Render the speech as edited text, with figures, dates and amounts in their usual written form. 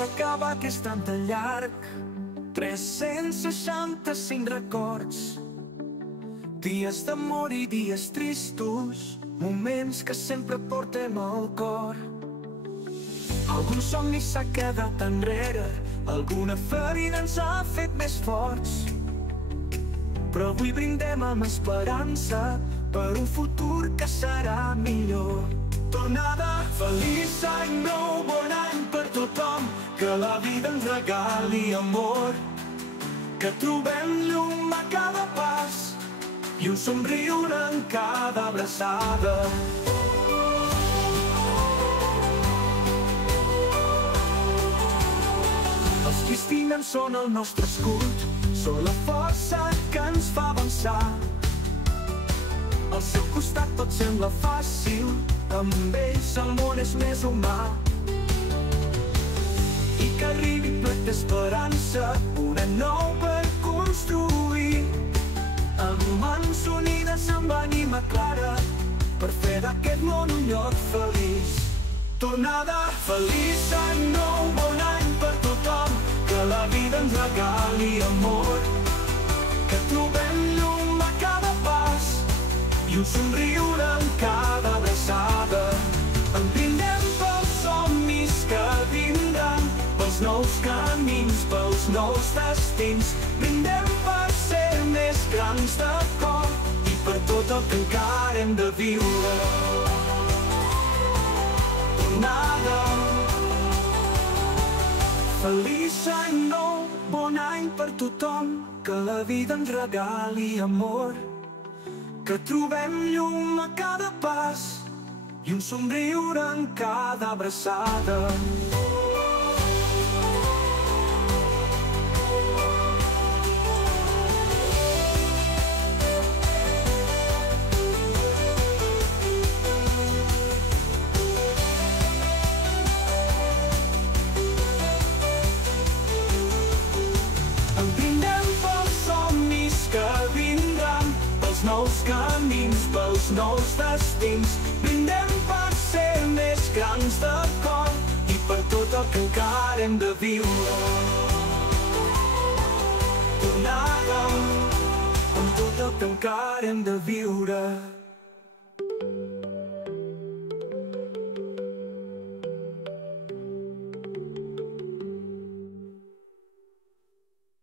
s'acaba que és tan llarg. 365 records, dies d'amor i dies tristos, moments que sempre portem al cor. Algun somni s'ha quedat enrere, alguna ferida ens ha fet més forts, però avui brindem amb esperança per un futur que serà millor. Tornada, feliç any nou, bon any per tothom, que la vida ens regali amor, que trobem llum a cada pas i un somriure en cada abraçada. Els qui estimen són el nostre escut, són la força que ens fa avançar. Al seu costat tot sembla fàcil, amb ells el món és més humà. I que arribi ple d'esperança, una nou per construir, amb mans unides amb ànima clara, per fer d'aquest món un lloc feliç. Tornada, feliç any nou, bon any per tothom, que la vida ens regali amor, que trobem llum a cada pas i un somriure en cada abraçada. En brindem pels somnis que vindran, pels nous camins, pels nous destins. Brindem per ser més grans de cor i per tot el que encara hem de viure. Tornada, feliç any nou, bon any per tothom, que la vida ens regali amor, que trobem llum a cada pas i un somriure en cada abraçada. En brindem pels somnis que vindran, pels nous camins, pels nous destins. Brindem per ser més grans de cor i per tot el que encara hem de viure. Tornada, amb tot el que encara hem de viure.